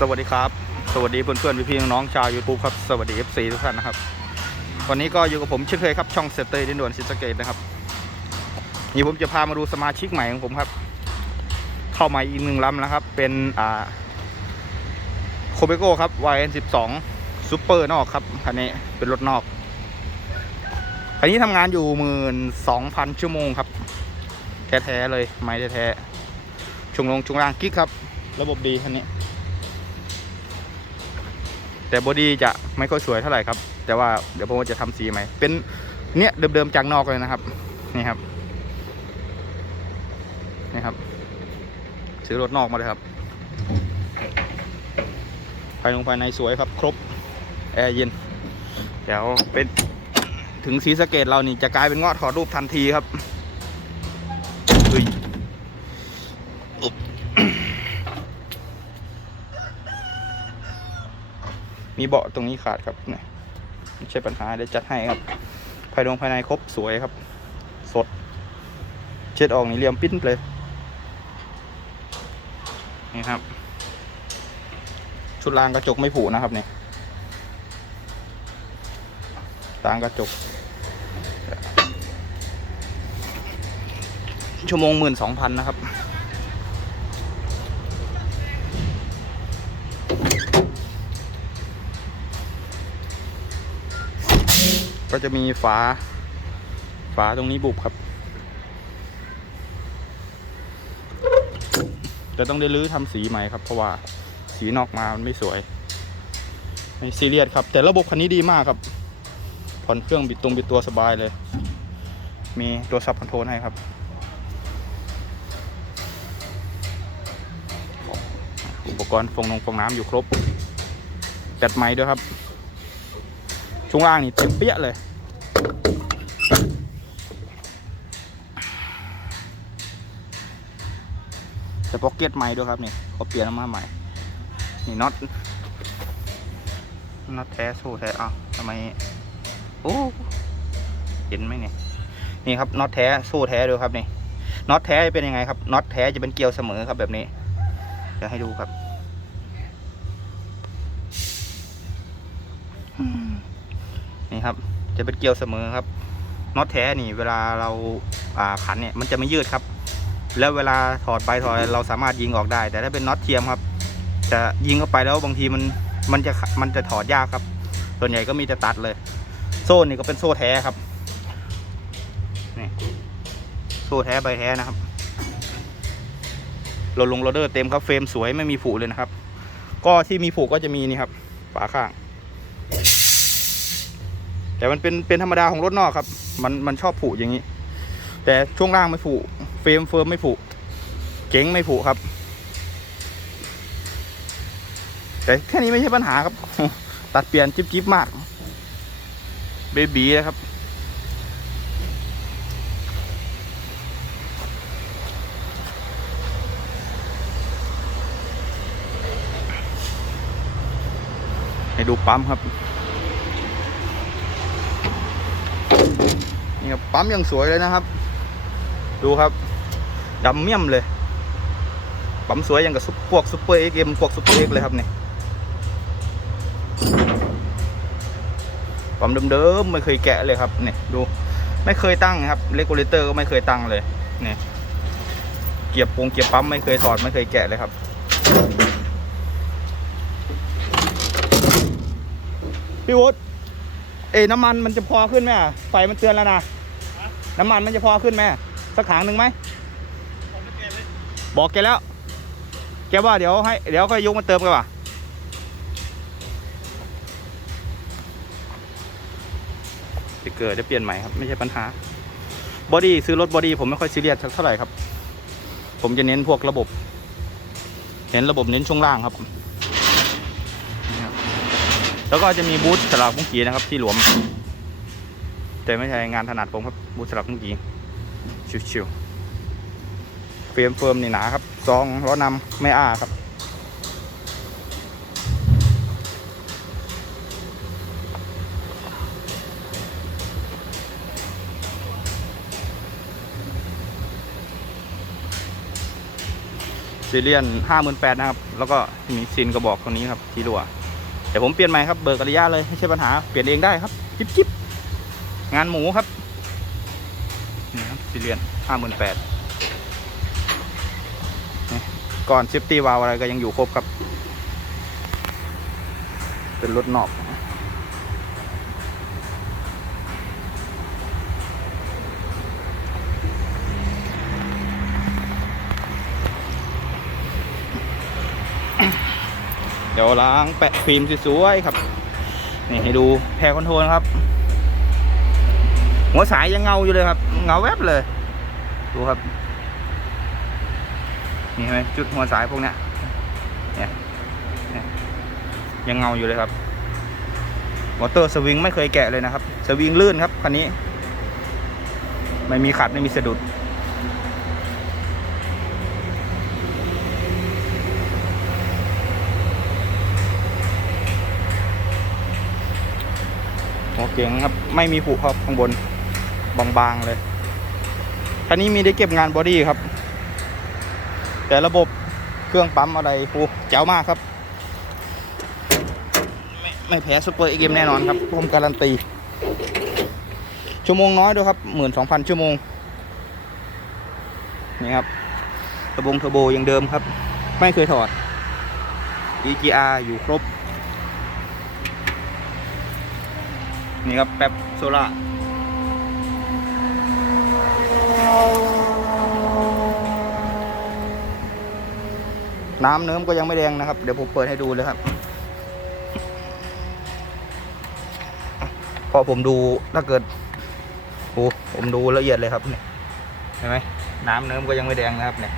สวัสดีครับ สวัสดีเพื่อนๆพี่ๆน้องๆชาว YouTube ครับ สวัสดี FC ทุกท่านนะครับ วันนี้ก็อยู่กับผมเช่นเคยครับช่องเซตเตอร์ดินด่วนซิสเกตนะครับนี่ผมจะพามาดูสมาชิกใหม่ของผมครับ เข้ามาอีกหนึ่งลำแล้วครับ เป็นอ่าโคเบโก้ครับ YN12 ซูเปอร์นอกครับคันนี้เป็นรถนอกคันนี้ทำงานอยู่หมื่นสองพันชั่วโมงครับ แท้ๆเลย ไม้แท้ๆช่วงลงช่วงล่างกิ๊กครับ ระบบดีคันนี้ แต่บอดี้จะไม่ค่อยสวยเท่าไหร่ครับ แต่ว่าเดี๋ยวผมจะทำสีใหม่ เป็นเนี้ยเดิมๆจากนอกเลยนะครับ นี่ครับ นี่ครับ ซื้อรถนอกมาเลยครับ ภายในภายในสวยครับ ครบ แอร์เย็น เดี๋ยวเป็นถึงสีสเกตเรานี่จะกลายเป็นงาะถอดรูปทันทีครับเฮ้ยอุ๊บ มีเบาะตรงนี้ขาดครับไม่ใช่ปัญหาเดี๋ยวจัดให้ครับ ภายในภายในครบสวยครับ สด เช็ดออกนี่เรียมปิ้นเลย นี่ครับ ชุดรางกระจกไม่ผุนะครับเนี่ยรางกระจก ชั่วโมงหมื่นสองพันนะครับ ก็จะมีฝา ฝาตรงนี้บุบครับจะต้องได้รื้อทำสีใหม่ครับ เพราะว่าสีนอกมามันไม่สวย ไม่ซีเรียสครับ แต่ระบบคันนี้ดีมากครับ ผ่อนเครื่องบิดตรงบิดตัวสบายเลย มีตัวซับคอนโทรลให้ครับ อุปกรณ์ฟองนงฟองน้ำอยู่ครบแบตไม้ด้วยครับ ช่วงล่างนี่เต็มเปี้ยเลย แต่พ็อกเก็ตใหม่ด้วยครับนี่เขาเปลี่ยนมาใหม่ นี่น็อตน็อตแท้โซ่แท้อ้าวทำไมโอ้เห็นไหมเนี่ยนี่ครับน็อตแท้โซ่แท้ด้วยครับนี่น็อตแท้เป็นยังไงครับน็อตแท้จะเป็นเกลียวเสมอครับแบบนี้จะให้ดูครับ ครับ จะเป็นเกลียวเสมอครับน็อตแท้นี่ เวลาเราอ่าขันเนี่ยมันจะไม่ยืดครับ แล้วเวลาถอดไปถอดเราสามารถยิงออกได้ แต่ถ้าเป็นน็อตเทียมครับ จะยิงเข้าไปแล้วบางทีมันมันจะมันจะถอดยากครับ ส่วนใหญ่ก็มีแต่ตัดเลย โซ่นี่ก็เป็นโซ่แท้ครับนี่โซ่แท้ใบแท้นะครับโรลลงโรเดอร์เต็มครับเฟรมสวยไม่มีผุเลยนะครับ ก็ที่มีผุก็จะมีนี่ครับฝาข้าง แต่มันเป็นเป็นธรรมดาของรถนอกครับ มันมันชอบผุอย่างนี้ แต่ช่วงล่างไม่ผุเฟรมเฟิร์มไม่ผุเก๋งไม่ผุครับ แต่แค่นี้ไม่ใช่ปัญหาครับ ตัดเปลี่ยนจิ๊บจิ๊บมากเบบีนะครับให้ดูปั๊มครับ นี่ครับปั๊มยังสวยเลยนะครับ ดูครับดำเมี่ยมเลย ปั๊มสวยย่างกับซุปพวกซุปเปอร์เอ็กเอ็มพวกซุปเปอร์เอ็กเลยครับนี่ปั๊มเดิมๆไม่เคยแกะเลยครับนี่ดูไม่เคยตั้งครับเลกูเลเตอร์ก็ไม่เคยตั้งเลยนี่เกียบปงเกียบปั๊มไม่เคยถอดไม่เคยแกะเลยครับพี่วุฒิเอ้น้ำมันมันจะพอขึ้นไหมอะไฟมันเตือนแล้วนะ น้ำมันมันจะพอขึ้นไหมสักถังหนึ่งไหมบอกแกแล้ว แกว่าเดี๋ยวให้ เดี๋ยวค่อยยกมาเติมกันว่ะจะเกิดจะเปลี่ยนใหม่ครับ ไม่ใช่ปัญหา บอดี้ซื้อรถบอดี้ผมไม่ค่อยซีเรียสเท่าไหร่ครับ ผมจะเน้นพวกระบบเห็นระบบเน้นช่วงล่างครับ แล้วก็จะมีบูธสลักมุ้งกีนะครับที่หลวม แต่ไม่ใช่งานถนัดผมครับบูสลักมุ้งกีชิวๆเฟรมเฟิร์มนี่หนาครับซองล้อนำไม่อ้าครับซีเรียนห้าหมื่นแปดนะครับ แล้วก็มีซินกระบอกตรงนี้ครับที่รัว เดี๋ยวผมเปลี่ยนใหม่ครับ เบิกอริยะเลย ไม่ใช่ปัญหา เปลี่ยนเองได้ครับ จิ๊บจิ๊บ งานหมูครับนี่ครับซีเรียนห้าหมื่นแปดก่อนเซฟตี้วาลอะไรก็ยังอยู่ครบครับ เป็นรถนอกเดี๋ยวล้างแปะฟิล์มสวยๆครับ นี่ให้ดูแพรคอนโทรลครับ หัวสายยังเงาอยู่เลยครับ เงาแวบเลย ดูครับ นี่เห็นไหมจุดหัวสายพวกเนี้ยเนี่ยยังเงาอยู่เลยครับมอเตอร์สวิงไม่เคยแกะเลยนะครับ สวิงลื่นครับคันนี้ ไม่มีขัดไม่มีสะดุดหัวเก๋งครับ ไม่มีผุครับข้างบน บางๆเลยคันนี้มีได้เก็บงานบอดี้ครับ แต่ระบบเครื่องปั๊มอะไรโอ้เจ๋วมากครับ ไม่ไม่แพ้ซูเปอร์เอ็มแน่นอนครับผมการันตี ชั่วโมงน้อยด้วยครับหมื่นสองพันชั่วโมง นี่ครับระบบเทอร์โบยังเดิมครับ ไม่เคยถอด EGR อยู่ครบ นี่ครับแป๊บโซล่า น้ำเนิ้มก็ยังไม่แดงนะครับ เดี๋ยวผมเปิดให้ดูเลยครับ พอผมดูถ้าเกิดโอ้ผมดูละเอียดเลยครับเนี่ยเห็นไหมน้ำเนิ้มก็ยังไม่แดงนะครับเนี่ย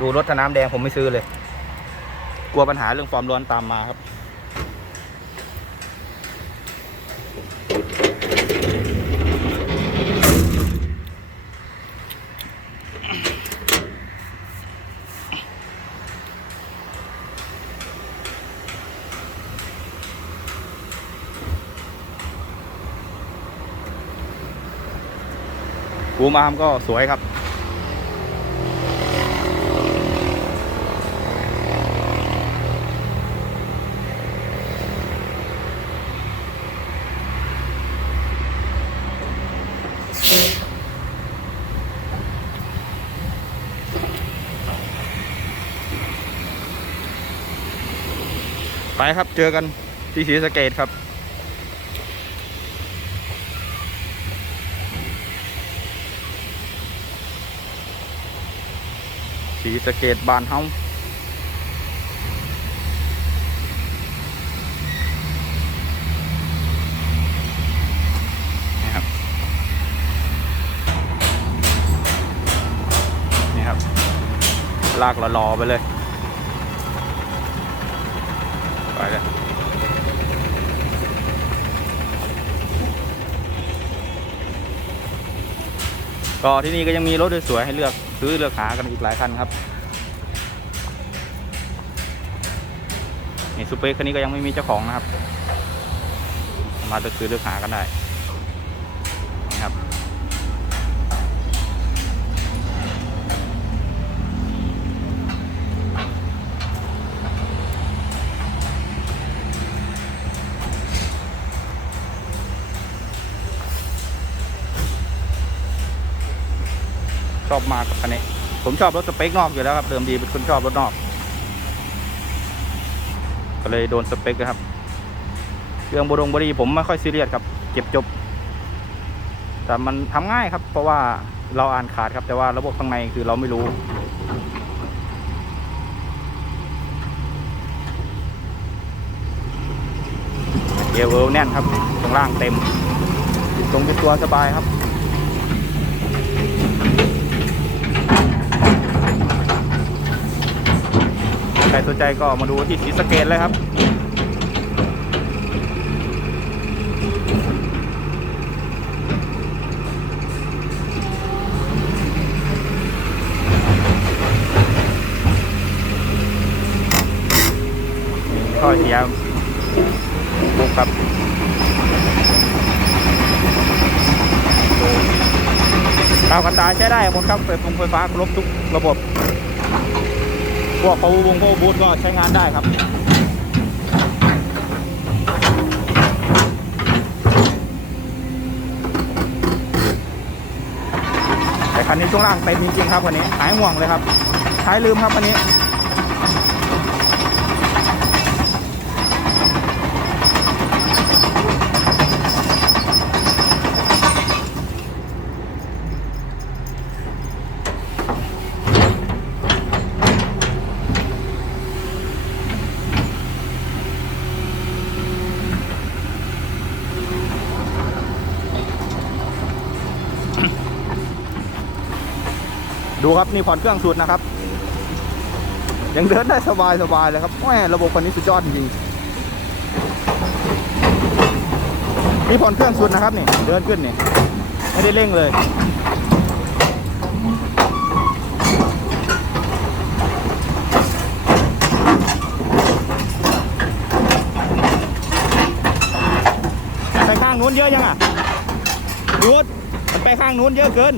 ดูรถถ้าน้ำแดงผมไม่ซื้อเลย กลัวปัญหาเรื่องความร้อนตามมาครับ ภูมอาร์มก็สวยครับ ไปครับเจอกันที่ศรีสะเกดครับ สีสะเกตบานเฮานี่ครับนี่ครับลากรอๆไปเลย ไปเลยก็ที่นี่ก็ยังมีรถสวยๆให้เลือก ซื้อเลือกหากันอีกหลายคันครับนี่ซูเปอร์คันนี้ก็ยังไม่มีเจ้าของนะครับ สามารถเลือกซื้อเลือกหากันได้ อบมากกับคันนี้ ผมชอบรถสเปคนอกอยู่แล้วครับ เดิมดีเป็นคนชอบรถนอก ก็เลยโดนสเปคนะครับ เรื่องบรงบรีผมไม่ค่อยซีเรียสครับเก็บจบ แต่มันทำง่ายครับ เพราะว่าเราอ่านขาดครับ แต่ว่าระบบข้างในคือเราไม่รู้เอวเอวแน่นครับตรงล่างเต็มตรงเป็นตัวสบายครับ ใครสนใจก็มาดูที่ศรีสะเกดเลยครับท่อเสียบุกครับดูดาวกระจายใช้ได้หมดครับไฟฟงไฟฟ้าครบทุกระบบ พวก power วง power boot ก็ใช้งานได้ครับแต่คันนี้ช่วงล่างเต็มจริงๆครับคันนี้หายห่วงเลยครับท้ายลืมครับคันนี้ นี่ผ่อนเครื่องสุดนะครับ ยังเดินได้สบายสบายเลยครับแหมระบบคันนี้สุดยอดจริงนี่ผ่อนเครื่องสุดนะครับนี่เดินขึ้นนี่ไม่ได้เร่งเลยไปข้างนู้นเยอะยังอะยุดมันไปข้างนู้นเยอะเกิน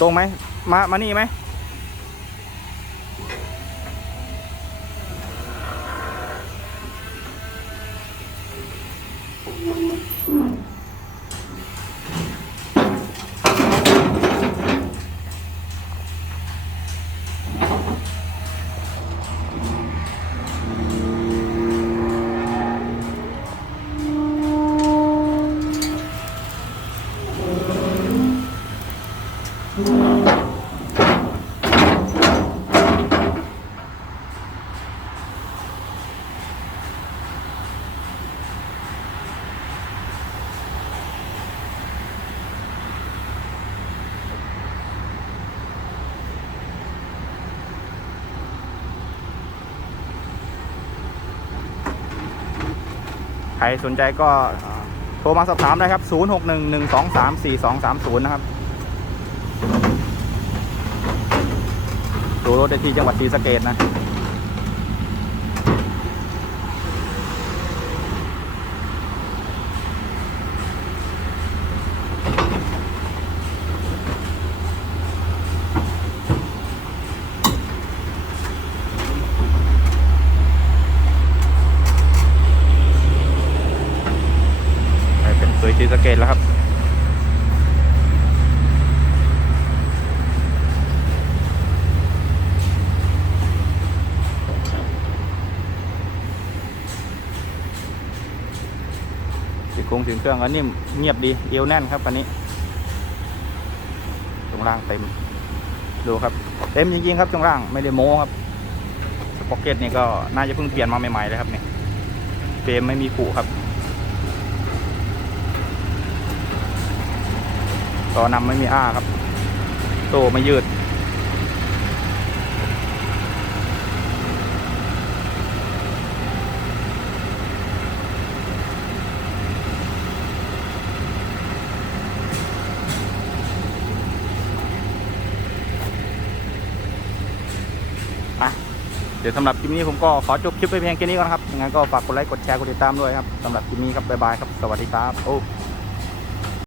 ตรงไหมมามานี่ไหม รสนใจก็โทรมาสอบถามได้ครับ 0611234230 นะครับดูรถได้ที่จังหวัดศรีสะเกดนะ เป็นสวยศรีสะเกดแล้วครับสีโครงถึงเครื่องก็นิ่มเงียบดีเอวแน่นครับคันนี้ช่วงล่างเต็ม ดูครับ เต็มจริงๆครับช่วงล่างไม่ได้โม้ครับสป็อกเก็ตนี่ก็น่าจะเพิ่งเปลี่ยนมาใหม่ๆเลยครับเนี่ยเฟรมไม่มีขู่ครับ ต่อนำไม่มีอ้าครับ โตไม่ยืดอะเดี๋ยวสำหรับคลิปนี้ผมก็ขอจบคลิปไปเพียงแค่นี้ก่อนครับยังไงก็ฝากกดไลค์กดแชร์กดติดตามด้วยครับสำหรับคลิปนี้ครับบ๊ายบายครับ สวัสดีครับโอ้